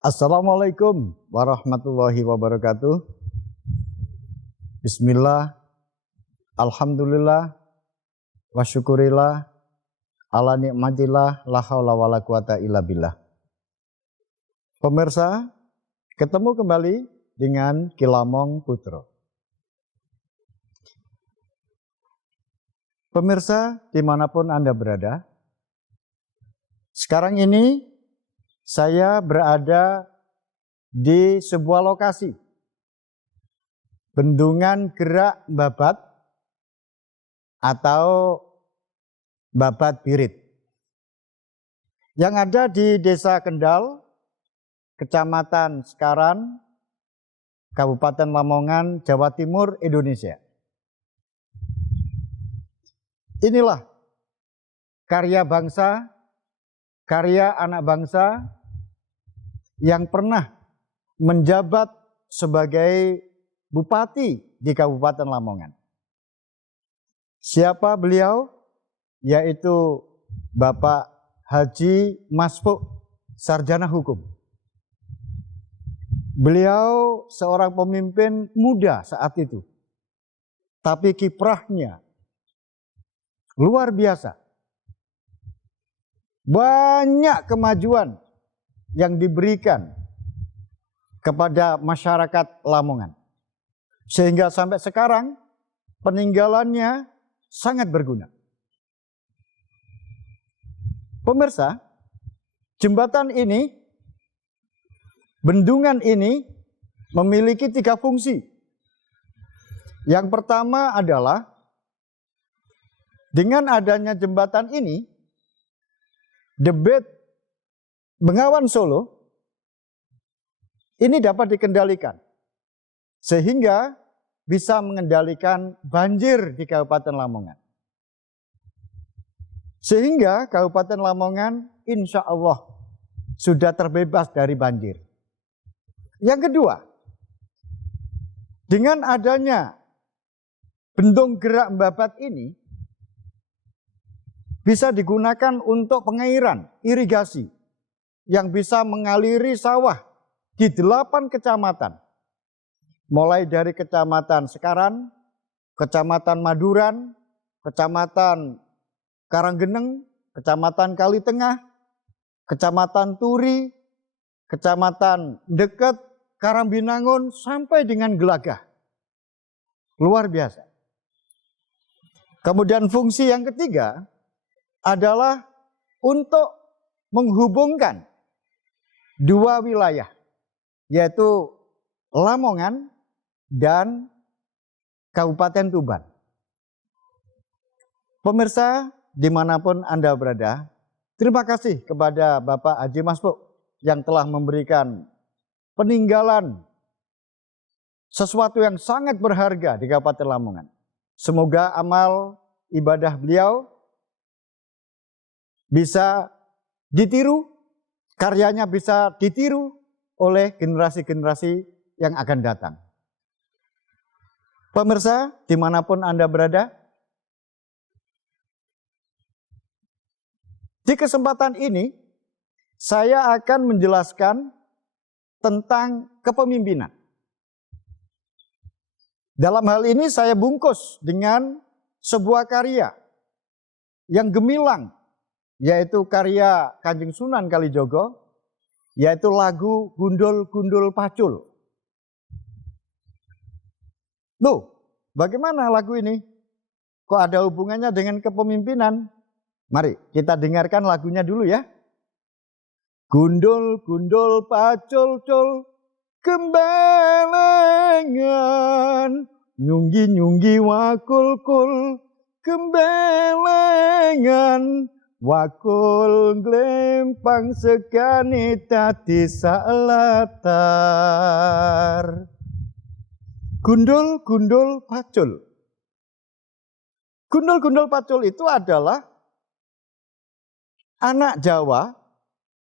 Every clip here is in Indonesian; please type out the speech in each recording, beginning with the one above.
Assalamualaikum warahmatullahi wabarakatuh. Bismillah, alhamdulillah, wa syukurillah, ala nikmatillah, la haula wa la quwata illa billah. Pemirsa, ketemu kembali dengan Kilamong Putra. Pemirsa, dimanapun Anda berada, sekarang ini saya berada di sebuah lokasi, Bendungan Gerak Babat atau Babat Birit, yang ada di Desa Kendal, Kecamatan Sekaran, Kabupaten Lamongan, Jawa Timur, Indonesia. Inilah karya bangsa, karya anak bangsa yang pernah menjabat sebagai bupati di Kabupaten Lamongan. Siapa beliau? Yaitu Bapak Haji Masfuk, sarjana hukum. Beliau seorang pemimpin muda saat itu, tapi kiprahnya luar biasa. Banyak kemajuan yang diberikan kepada masyarakat Lamongan, sehingga sampai sekarang peninggalannya sangat berguna. Pemirsa, jembatan ini, bendungan ini memiliki 3 fungsi. Yang pertama adalah dengan adanya jembatan ini, debit Bengawan Solo ini dapat dikendalikan, sehingga bisa mengendalikan banjir di Kabupaten Lamongan. Sehingga Kabupaten Lamongan insya Allah sudah terbebas dari banjir. Yang kedua, dengan adanya Bendung Gerak Babat ini bisa digunakan untuk pengairan, irigasi, yang bisa mengaliri sawah di 8 kecamatan. Mulai dari Kecamatan Sekaran, Kecamatan Maduran, Kecamatan Karanggeneng, Kecamatan Kalitengah, Kecamatan Turi, Kecamatan Deket, Karambinangun, sampai dengan Gelagah. Luar biasa. Kemudian fungsi yang ketiga adalah untuk menghubungkan 2 wilayah, yaitu Lamongan dan Kabupaten Tuban. Pemirsa, dimanapun Anda berada, terima kasih kepada Bapak Haji Masfuk yang telah memberikan peninggalan sesuatu yang sangat berharga di Kabupaten Lamongan. Semoga amal ibadah beliau bisa ditiru, karyanya bisa ditiru oleh generasi-generasi yang akan datang. Pemirsa, dimanapun Anda berada, di kesempatan ini saya akan menjelaskan tentang kepemimpinan. Dalam hal ini saya bungkus dengan sebuah karya yang gemilang, yaitu karya Kanjeng Sunan Kalijogo, yaitu lagu Gundul-Gundul Pacul. Loh, bagaimana lagu ini? Kok ada hubungannya dengan kepemimpinan? Mari kita dengarkan lagunya dulu ya. Gundul-gundul pacul-cul, kembelengan, nyunggi-nyunggi wakul-kul, kembelengan, wakul glempang sekani tati salatar. Gundul-gundul pacul. Gundul-gundul pacul itu adalah anak Jawa.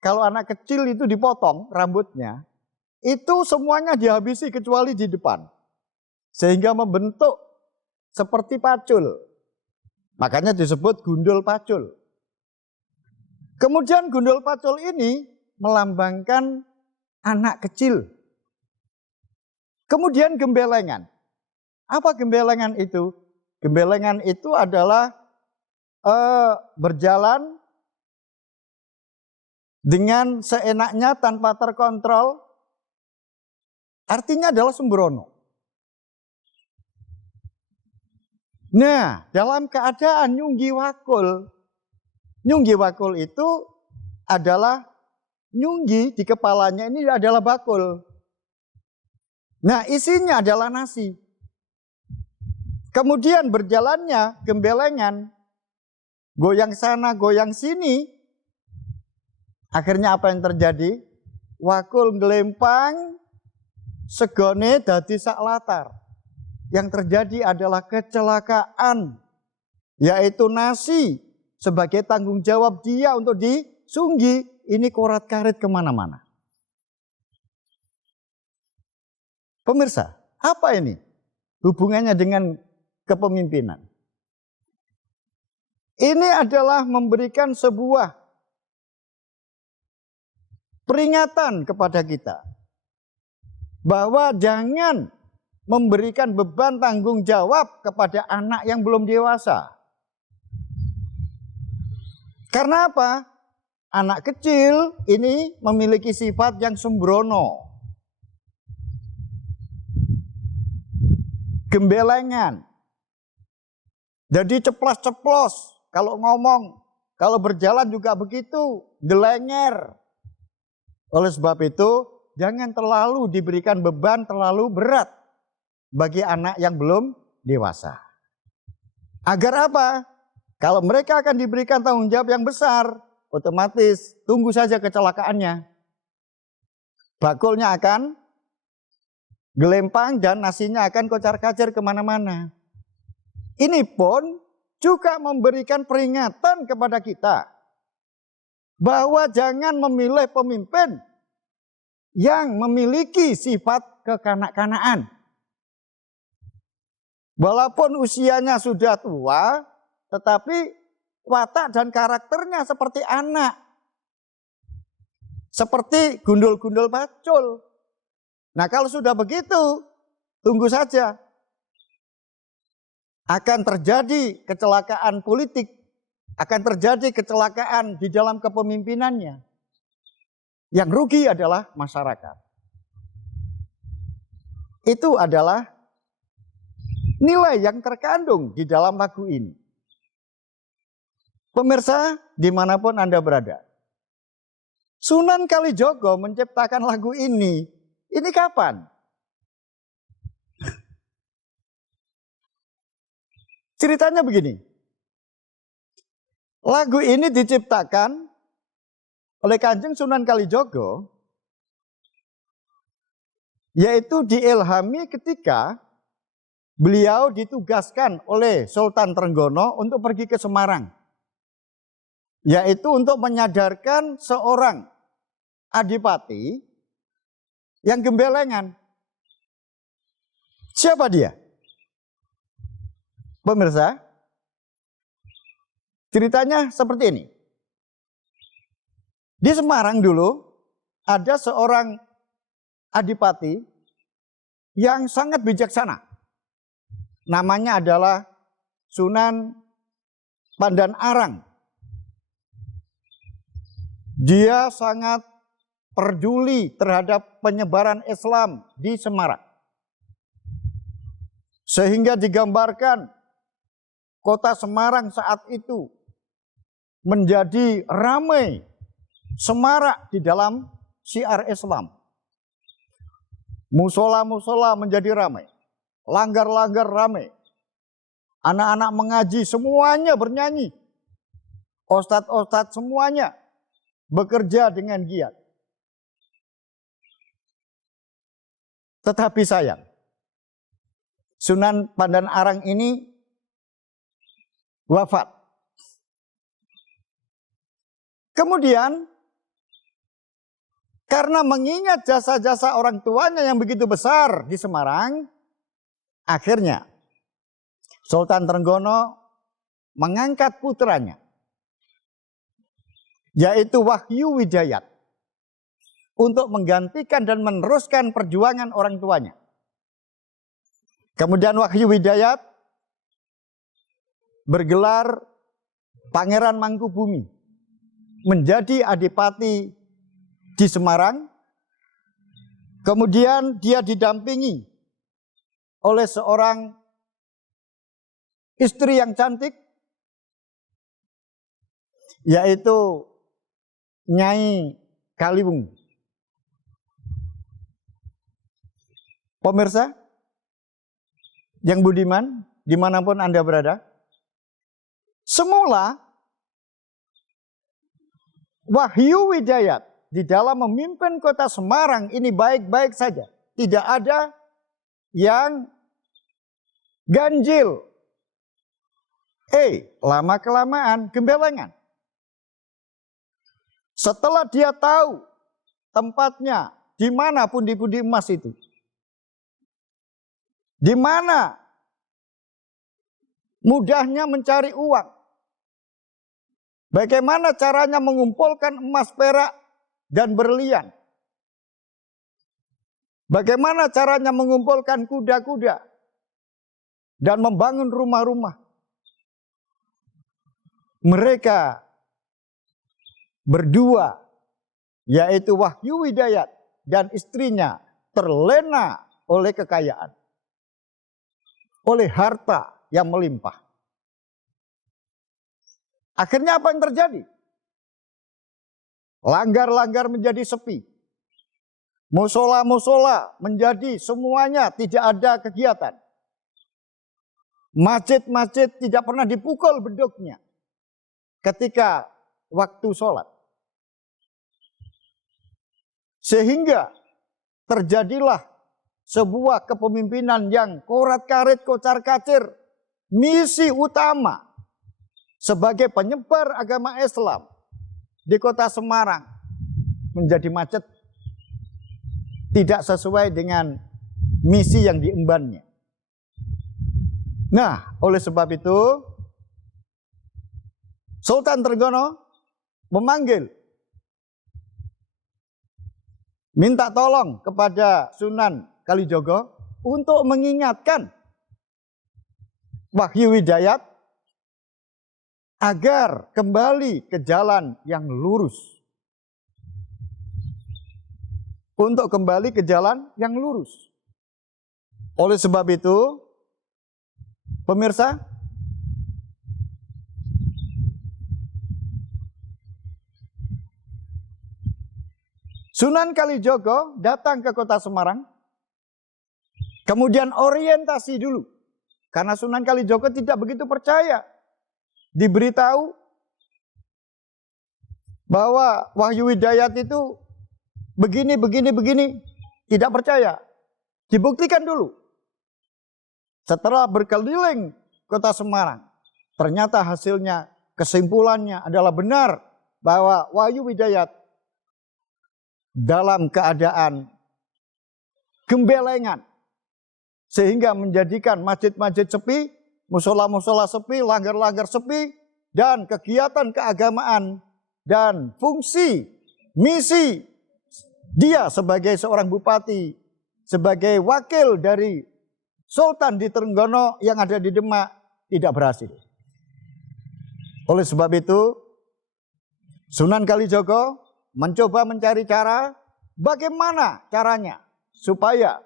Kalau anak kecil itu dipotong rambutnya, itu semuanya dihabisi kecuali di depan, sehingga membentuk seperti pacul. Makanya disebut gundul pacul. Kemudian gundul pacul ini melambangkan anak kecil. Kemudian gembelengan. Apa gembelengan itu? Gembelengan itu adalah berjalan dengan seenaknya tanpa terkontrol. Artinya adalah sembrono. Nah, dalam keadaan nyunggi wakul. Nyunggi wakul itu adalah nyunggi di kepalanya ini adalah bakul. Nah, isinya adalah nasi. Kemudian berjalannya gembelengan, goyang sana, goyang sini. Akhirnya apa yang terjadi? Wakul ngelempang, segone dadi sak latar. Yang terjadi adalah kecelakaan, yaitu nasi sebagai tanggung jawab dia untuk disunggi. Ini korat-karit kemana-mana. Pemirsa, apa ini hubungannya dengan kepemimpinan? Ini adalah memberikan sebuah peringatan kepada kita bahwa jangan memberikan beban tanggung jawab kepada anak yang belum dewasa. Karena apa? Anak kecil ini memiliki sifat yang sembrono, gembelengan. Jadi ceplos-ceplos kalau ngomong, kalau berjalan juga begitu, gelenger. Oleh sebab itu, jangan terlalu diberikan beban terlalu berat bagi anak yang belum dewasa. Agar apa? Kalau mereka akan diberikan tanggung jawab yang besar, otomatis tunggu saja kecelakaannya. Bakulnya akan gelempang dan nasinya akan kocar-kacir kemana-mana. Ini pun juga memberikan peringatan kepada kita bahwa jangan memilih pemimpin yang memiliki sifat kekanak-kanakan. Walaupun usianya sudah tua, tetapi watak dan karakternya seperti anak. Seperti gundul-gundul pacul. Nah, kalau sudah begitu, tunggu saja. Akan terjadi kecelakaan politik, akan terjadi kecelakaan di dalam kepemimpinannya. Yang rugi adalah masyarakat. Itu adalah nilai yang terkandung di dalam lagu ini. Pemirsa, dimanapun Anda berada, Sunan Kalijogo menciptakan lagu ini kapan? Ceritanya begini. Lagu ini diciptakan oleh Kanjeng Sunan Kalijogo, yaitu diilhami ketika beliau ditugaskan oleh Sultan Trenggono untuk pergi ke Semarang. Yaitu untuk menyadarkan seorang adipati yang gembelengan. Siapa dia? Pemirsa, ceritanya seperti ini. Di Semarang dulu ada seorang adipati yang sangat bijaksana. Namanya adalah Sunan Pandan Arang. Dia sangat peduli terhadap penyebaran Islam di Semarang. Sehingga digambarkan kota Semarang saat itu menjadi ramai, semarak di dalam syiar Islam. Musola-musola menjadi ramai, langgar-langgar ramai. Anak-anak mengaji semuanya bernyanyi. Ustadz-ustadz semuanya bekerja dengan giat. Tetapi sayang, Sunan Pandan Arang ini wafat. Kemudian karena mengingat jasa-jasa orang tuanya yang begitu besar di Semarang, akhirnya Sultan Trenggono mengangkat putranya, yaitu Wahyu Widayat, untuk menggantikan dan meneruskan perjuangan orang tuanya. Kemudian Wahyu Widayat bergelar Pangeran Mangkubumi, menjadi adipati di Semarang. Kemudian dia didampingi oleh seorang istri yang cantik, yaitu Nyai Kaliwung. Pemirsa yang budiman, dimanapun Anda berada, semula Wahyu Widayat di dalam memimpin kota Semarang ini baik-baik saja. Tidak ada yang ganjil. Lama-kelamaan gembelengan. Setelah dia tahu tempatnya di mana pundi-pundi emas itu, di mana mudahnya mencari uang, bagaimana caranya mengumpulkan emas, perak, dan berlian, bagaimana caranya mengumpulkan kuda-kuda dan membangun rumah-rumah. Mereka berdua, yaitu Wahyu Widayat dan istrinya, terlena oleh kekayaan, oleh harta yang melimpah. Akhirnya apa yang terjadi? Langgar-langgar menjadi sepi. Musola-musola menjadi semuanya tidak ada kegiatan. Masjid-masjid tidak pernah dipukul beduknya ketika waktu sholat. Sehingga terjadilah sebuah kepemimpinan yang korat-karit, kocar-kacir. Misi utama sebagai penyebar agama Islam di kota Semarang menjadi macet, tidak sesuai dengan misi yang diembannya. Nah, oleh sebab itu Sultan Trenggono memanggil, minta tolong kepada Sunan Kalijogo untuk mengingatkan Wahyu Widayat agar kembali ke jalan yang lurus. Untuk kembali ke jalan yang lurus. Oleh sebab itu, pemirsa, Sunan Kalijogo datang ke kota Semarang, kemudian orientasi dulu. Karena Sunan Kalijogo tidak begitu percaya. Diberitahu bahwa Wahyu Widayat itu begini, tidak percaya. Dibuktikan dulu. Setelah berkeliling kota Semarang, ternyata hasilnya, kesimpulannya adalah benar bahwa Wahyu Widayat dalam keadaan gembelengan, sehingga menjadikan masjid-masjid sepi, musola-musola sepi, langgar-langgar sepi, dan kegiatan keagamaan dan fungsi, misi dia sebagai seorang bupati, sebagai wakil dari Sultan di Trenggono yang ada di Demak tidak berhasil. Oleh sebab itu, Sunan Kalijogo mencoba mencari cara bagaimana caranya supaya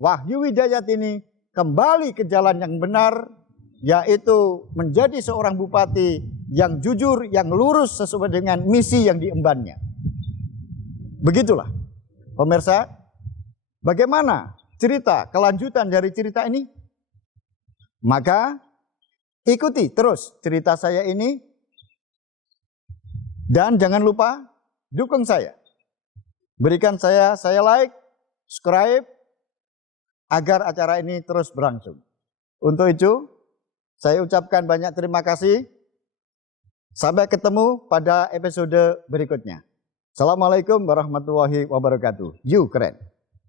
Wahyu Widayat ini kembali ke jalan yang benar, yaitu menjadi seorang bupati yang jujur, yang lurus sesuai dengan misi yang diembannya. Begitulah, pemirsa, bagaimana cerita kelanjutan dari cerita ini? Maka ikuti terus cerita saya ini, dan jangan lupa dukung saya. Berikan saya like, subscribe, agar acara ini terus berlangsung. Untuk itu, saya ucapkan banyak terima kasih. Sampai ketemu pada episode berikutnya. Assalamualaikum warahmatullahi wabarakatuh. You keren.